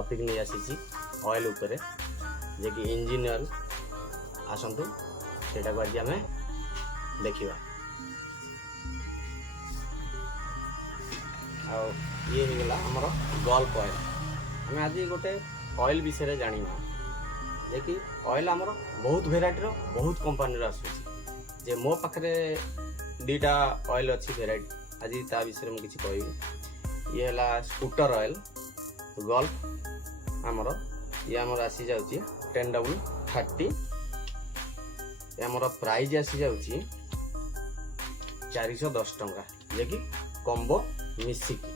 Topic नहीं आसी oil उपरे जे कि इंजिन ऑयल आसतु सेटा को आज आम देखा ये होगा आमर गल्फ ऑयल आम आज गोटे ऑयल विषय जाना जे कि ऑयल आमर बहुत भेराइटर बहुत कंपानी आसूँ जे मो पाखे दीटा ऑयल अच्छी भेराइटी आज ता विषय मुझे कह ये है स्कूटर ऑयल गल्फ आमर ये आमर आसी जाऊँगी 10W30 आमर प्राइज आसी जाऊँगी 410 टंका जे कि कॉम्बो मिसिकी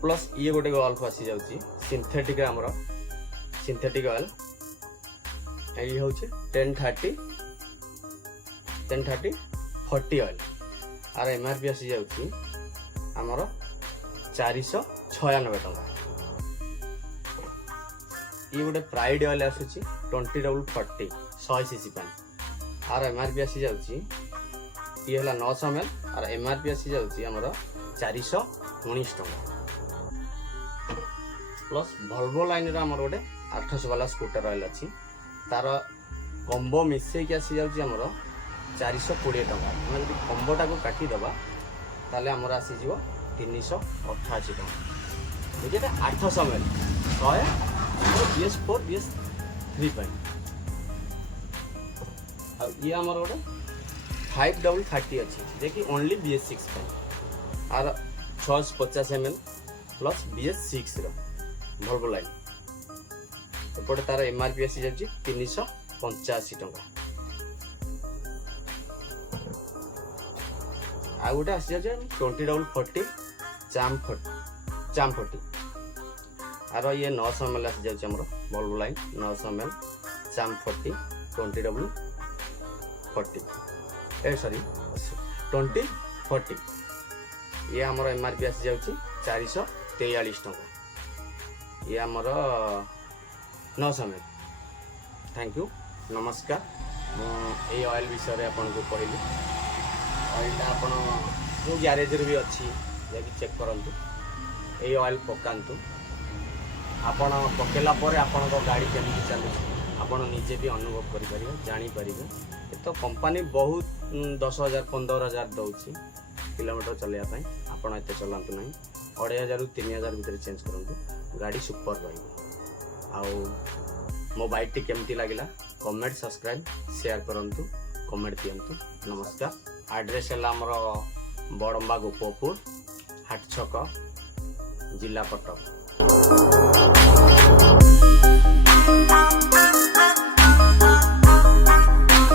प्लस ये गोटे गल्फ आसी जाऊँगी सिंथेटिक आमर सिंथेटिक ऑयल ये हूँ 1030 ऑयल आर MRP आसी जाऊँगी आमर 496 टंका ये गोटे प्राइड ऑयल आसूची 20W40 100cc आर MRP आसी जाऊँगी ये है 900 ml और MRP आसी जाऊँगी आमर 419 टंका प्लस भल्वो लाइन आमर गोटे 800 वाला स्कूटर ऑयल अच्छी तार कॉम्बो मिसेक आसी जाऊँगी आमर 420 टंका आम जब कॉम्बोटा को काटिदेबा ताले आमर आसीज 388 टंका देखिए 800 ml 100 BS4 BS3 ये आमर गोटे 5W30 अच्छी जे कि ओनली BS6 आर 650 ml प्लस BS6 भल्वो लाइन एपटे तार MRP आसी जाऊँगी 385 टंका आ गोटे आसी जाए 20W40 चाम 40 आर ये 900 ml आसी जाऊँगी आमर भल्वो लाइन 900 ml चाम 40 20W40 सॉरी 2040 ये आमर MRP आसी जाऊँगी 443 टंका ये आमर 900 ml थैंक यू नमस्कार ये ऑयल विषय आपन को कहली ऑयल आपन जो ग्यारेज भी अच्छी जाकि चेक करंतु ये ऑयल पकांतु आपन पकेला पर आपन को गाड़ी केमती चलु आपन निजे भी अनुभव करि परिबे जानि परिबे तो कंपनी बहुत 10,000 15,000 दउछि किलोमीटर चलैया पई आपन एते चलांतु नहीं 2,500 रु 3,000 भीतर चेंज करंतु गाड़ी सुपर रहिबो आउ मो बाइक टी केमती लागिला कमेंट सब्सक्राइब शेयर करंतु कमेंट दियंतु नमस्कार एड्रेस है आमर बड़म्बा गोपपुर हाट छक जिला कटक।